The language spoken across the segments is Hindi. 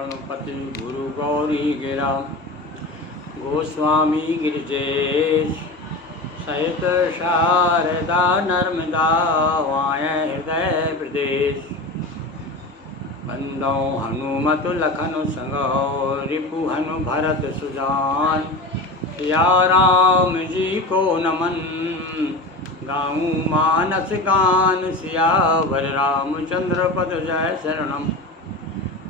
गणपति गुरु गौरी गिरा गोस्वामी गिरिजेश सहित शारदा नर्मदा वाय हृदय प्रदेश बंदो हनुमत लखन संग रिपु हनु भरत सुजान या राम जी को नमन गाऊं मानस गान सियावर रामचंद्र पद जय शरणम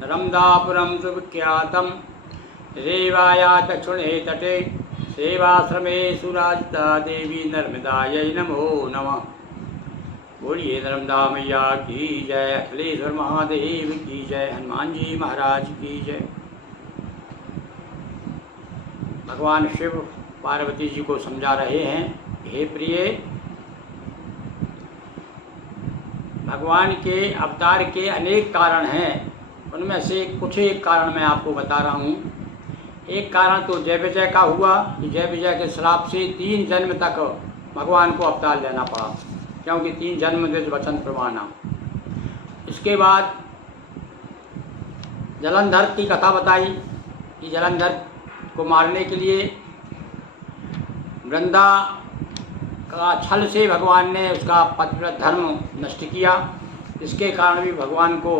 रमदापुरम सुविख्यातम रेवाया दक्षिणे तटे सेवाश्रमे सुराजिता देवी नर्मदायै नमो नमः। बोलिए नर्मदा मैया की जय, अखिलेश्वर महादेव की जय, हनुमान जी महाराज की जय। भगवान शिव पार्वती जी को समझा रहे हैं, हे प्रिय, भगवान के अवतार के अनेक कारण हैं, उनमें से कुछ एक कारण मैं आपको बता रहा हूँ। एक कारण तो जय विजय का हुआ कि जय विजय के श्राप से 3 जन्म तक भगवान को अवतार लेना पड़ा, क्योंकि 3 जन्म दिज वचन प्रमाणा। इसके बाद जलंधर की कथा बताई कि जलंधर को मारने के लिए वृंदा का छल से भगवान ने उसका पतिव्रत धर्म नष्ट किया। इसके कारण भी भगवान को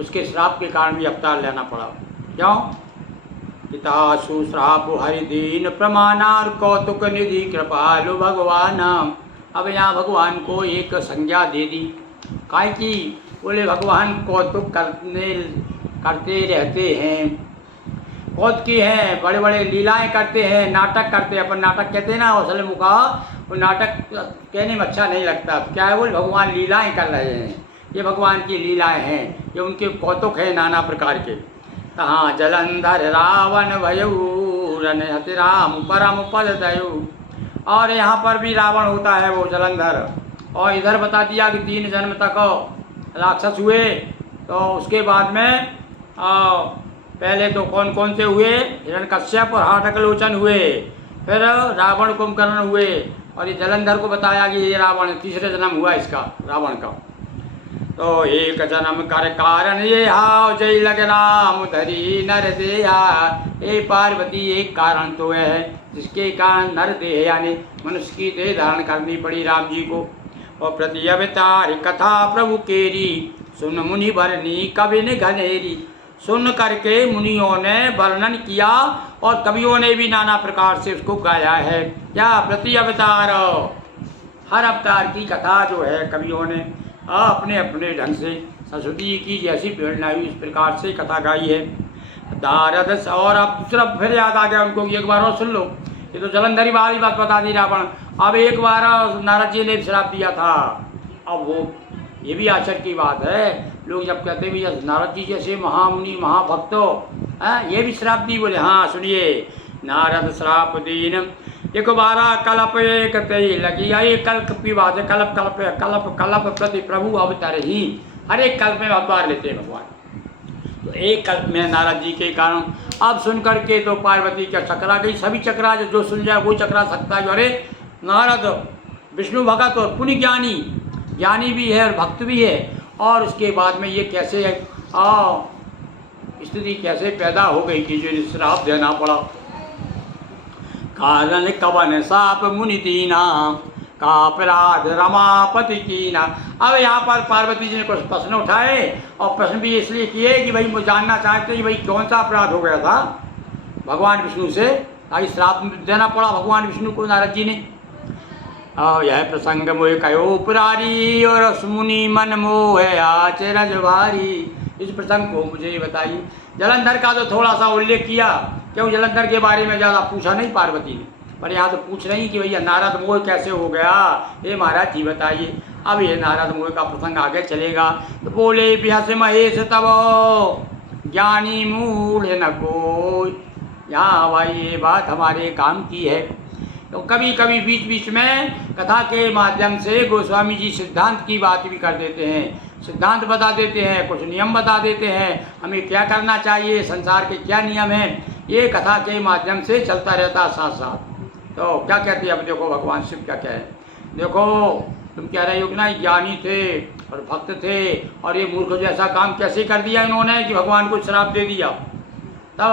उसके श्राप के कारण भी अवतार लेना पड़ा। क्यों? पिता सुश्राप हरिदीन प्रमाणार कौतुक निधि कृपालु भगवान। अब यहाँ भगवान को एक संज्ञा दे दी, काहे कि बोले भगवान कौतुक करते रहते हैं, कौतुकी हैं, बड़े बड़े लीलाएं करते हैं, नाटक करते हैं। अपन नाटक कहते हैं ना, असल मुका वो नाटक कहने में अच्छा नहीं लगता। क्या है, बोले भगवान लीलाएं कर रहे हैं, ये भगवान की लीलाएं हैं, ये उनके कौतुक हैं नाना प्रकार के। तहाँ जलंधर रावण भयऊ रन हति राम परम पद दयऊ। और यहाँ पर भी रावण होता है वो जलंधर। और इधर बता दिया कि 3 जन्म तक राक्षस हुए। तो उसके बाद में पहले तो कौन कौन से हुए? हिरण्यकश्यप और हाटकलोचन हुए, फिर रावण कुंभकर्ण हुए, और ये जलंधर को बताया कि ये रावण 3रे जन्म हुआ इसका, रावण का। तो एक जन्म कर कारण ये हाव जय लग राम धरी नर देहा। ए पार्वती, एक कारण तो है जिसके कारण नर देह यानी मनुष्य की देह धारण करनी पड़ी राम जी को। और प्रति अवतार कथा प्रभु केरी सुन मुनि भरनी कवि ने घनेरी। सुन करके मुनियों ने वर्णन किया और कवियों ने भी नाना प्रकार से उसको गाया है। क्या? प्रति अवतार, हर अवतार की कथा जो है कवियों ने अपने अपने ढंग से सरस्वती की जैसी प्रेरणा हुई इस प्रकार से कथा गाई है। दारद और अब सिर्फ फिर याद आ गया उनको कि एक बार और सुन लो, ये तो जलंधरी वाली बात बता दी रावण। अब एक बार नारद जी ने श्राप दिया था। अब वो ये भी आश्चर्य की बात है, लोग जब कहते भी नारद जी जैसे महामुनि महाभक्तो ये भी श्राप दी, बोले हाँ सुनिए। नारद श्राप दीन एक बारा कल्प एक तई लगी। ये कल्प की बात है, कल्प कल्प कल्प कल्प प्रति प्रभु अवतार ही, हर एक कल्प में अवतार लेते हैं भगवान। तो एक कल्प में नारद जी के कारण अब सुन करके तो पार्वती क्या चकरा गई। सभी चकरा, जो सुन जाए वो चकरा सकता है। अरे नारद विष्णु भगत और पुण्य ज्ञानी, ज्ञानी भी है और भक्त भी है, और उसके बाद में ये कैसे स्थिति कैसे पैदा हो गई कि जो श्राप देना पड़ा। कारण कवन साप मुनि दीना का अपराध रमापति कीना। अब यहाँ पर पार्वती जी ने कुछ प्रश्न उठाए, और प्रश्न भी इसलिए किए कि भाई मुझे जानना चाहते कि भाई कौन सा अपराध हो गया था भगवान विष्णु से, ताकि श्राप देना पड़ा भगवान विष्णु को नारद जी ने। और यह प्रसंग मोह कहो पुरारी और मुनि मन मोह आचरज भारी। इस प्रसंग को मुझे बताइए। जलंधर का तो थोड़ा सा उल्लेख किया, क्यों जलंधर के बारे में ज़्यादा पूछा नहीं पार्वती ने, पर यहाँ तो पूछ रही कि भैया नारद मोह कैसे हो गया, ये महाराज जी बताइए। अब ये नारद मोह का प्रसंग आगे चलेगा। तो बोले बिहस महेश तब ज्ञानी मूढ़ न कोई। यहाँ भाई ये बात हमारे काम की है। तो कभी कभी बीच बीच में कथा के माध्यम से गोस्वामी जी सिद्धांत की बात भी कर देते हैं, सिद्धांत बता देते हैं, कुछ नियम बता देते हैं, हमें क्या करना चाहिए, संसार के क्या नियम हैं, ये कथा के माध्यम से चलता रहता साथ साथ। तो क्या कहती है, अब देखो भगवान शिव क्या कहे। देखो तुम कह रहे हो कि ना ज्ञानी थे और भक्त थे, और ये मूर्ख जैसा काम कैसे कर दिया इन्होंने कि भगवान को श्राप दे दिया। तो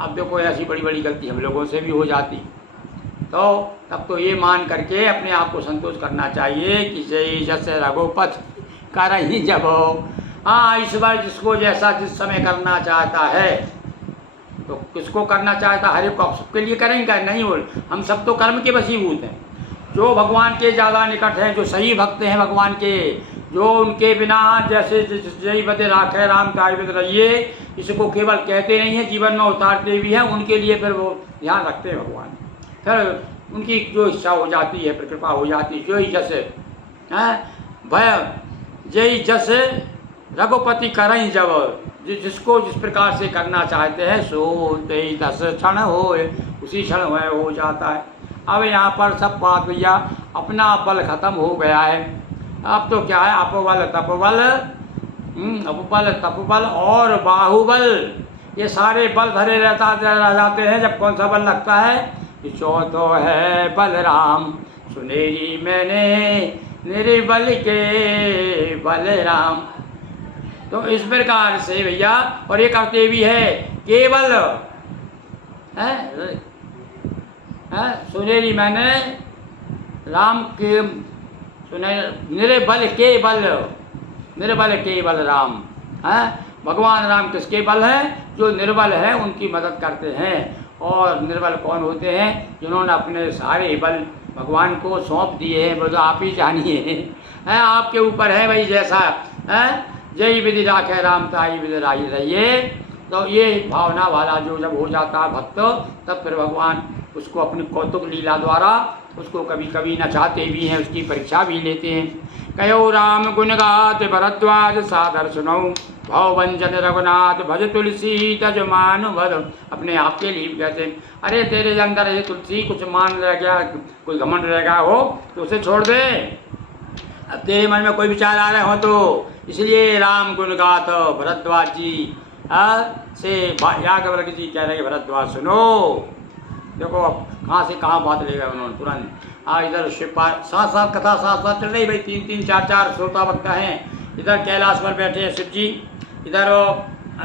अब देखो ऐसी बड़ी बड़ी गलती हम लोगों से भी हो जाती, तो तब तो ये मान करके अपने आप को संतोष करना चाहिए कि जय जस रघुपथ कर ही जब। हाँ, ईश्वर जिसको जैसा जिस समय करना चाहता है, तो किसको करना चाहता हर एक को सबके लिए करेंगे नहीं बोल। हम सब तो कर्म के वशीभूत हैं। जो भगवान के ज़्यादा निकट हैं, जो सही भक्त हैं भगवान के, जो उनके बिना जैसे जय बदे राखे राम ताई बद रहिए, इसको केवल कहते नहीं हैं, जीवन में उतारते भी हैं, उनके लिए फिर वो ध्यान रखते हैं भगवान। फिर उनकी जो इच्छा हो जाती है, फिर कृपा हो जाती है। जो ही जैसे भय जय जस रघुपति करई जब, जिसको जिस प्रकार से करना चाहते हैं सो तेई दस क्षण हो, उसी क्षण वह हो जाता है। अब यहाँ पर सब बात भैया अपना बल खत्म हो गया है। अब तो क्या है, अपबल तपबल, अपबल तपबल और बाहुबल, ये सारे बल धरे रह जाते हैं। जब कौन सा बल लगता है कि चौथो है बलराम, सुनेरी मैंने मेरे बल के बलराम। तो इस प्रकार से भैया, और ये करते भी है केवल सुनेरी मैंने राम के सुने, मेरे बल के बल, मेरे बल के बल राम है। भगवान राम किसके बल है? जो निर्बल है उनकी मदद करते हैं। और निर्बल कौन होते हैं? जिन्होंने अपने सारे बल भगवान को सौंप दिए हैं। बोलो आप ही जानिए है, आपके ऊपर है भाई जैसा है। जय विधि राखे राम ताई विधि राही रहिए। तो ये भावना वाला जो जब हो जाता है भक्त, तब फिर भगवान उसको अपनी कौतुक लीला द्वारा उसको कभी कभी नचाते भी हैं, उसकी परीक्षा भी लेते हैं। कहो राम गुण गात भरद्वाज सादर सुनो, भवभंजन रघुनाथ भज तुलसी तज मान भद। अपने आप के लिए कहते हैं, अरे तेरे अंदर ये तुलसी कुछ मान रह गया, कोई घमंड रह गया हो तो उसे छोड़ दे। अब तेरे मन में कोई विचार आ रहे हो तो इसलिए राम गुण गात भरद्वाज जी से याज्ञवल्क्य जी कह रहे हैं भरद्वाज सुनो। देखो अब कहाँ से कहाँ बात ले गए उन्होंने तुरंत। इधर साथ साथ कथा साथ साथ चल रही भाई, 3-3 4-4 श्रोता वक्ता हैं। इधर कैलाश पर बैठे हैं शिव जी, इधर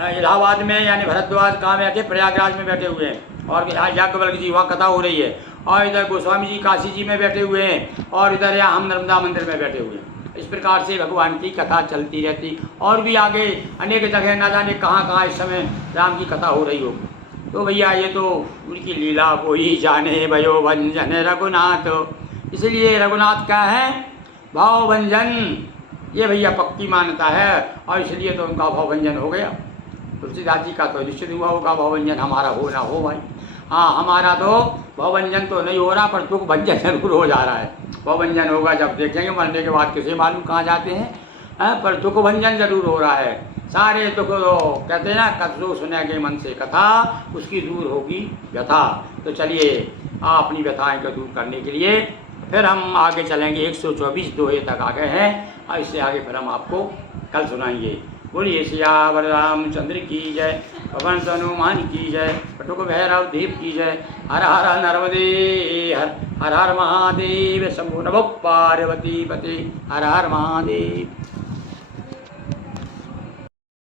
इलाहाबाद में यानी भरद्वाज कहाँ बैठे, प्रयागराज में बैठे हुए हैं, और याज्ञवल्क्य जी वहाँ कथा हो रही है। और इधर गोस्वामी जी काशी जी में बैठे हुए हैं, और इधर यहाँ हम नर्मदा मंदिर में बैठे हुए हैं। इस प्रकार से भगवान की कथा चलती रहती, और भी आगे अनेक जगह न जाने कहाँ कहाँ इस समय राम की कथा हो रही होगी। तो भैया ये तो उनकी लीला को ही जाने, भयो भंजन रघुनाथ। इसलिए रघुनाथ क्या है? भाव भंजन, ये भैया पक्की मान्यता है, और इसलिए तो उनका भाव भंजन हो गया। तुलसीदास जी का तो निश्चित हुआ होगा भाव भंजन, हमारा हो ना हो भाई। हाँ, हमारा तो भावभंजन तो नहीं हो रहा, पर दुख भंजन जरूर हो जा रहा है। भावभंजन होगा जब देखेंगे, मरने के बाद किसे मालूम कहाँ जाते हैं, पर दुख भंजन जरूर हो रहा है। सारे दुख कहते हैं ना, कथो सुनेंगे मन से कथा, उसकी दूर होगी व्यथा। तो चलिए अपनी व्यथाएं को दूर करने के लिए फिर हम आगे चलेंगे। 124 दोहे तक आ गए हैं, और इससे आगे फिर हम आपको कल सुनाएंगे। बोलिए सियावर रामचंद्र की जय, पवन हनुमान की जय, पटुक भैरव देव की जय। हर हर नर्मदे हर हर महादेव, शंभु नमो पार्वती पते, हर हर महादेव।